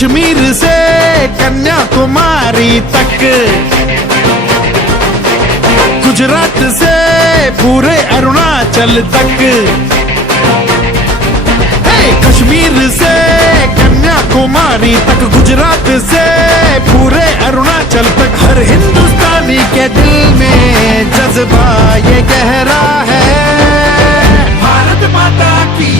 कश्मीर से कन्याकुमारी तक, गुजरात से पूरे अरुणाचल तक। कश्मीर से कन्याकुमारी तक, गुजरात से पूरे अरुणाचल तक, हर हिंदुस्तानी के दिल में जज्बा ये गहरा है, भारत माता की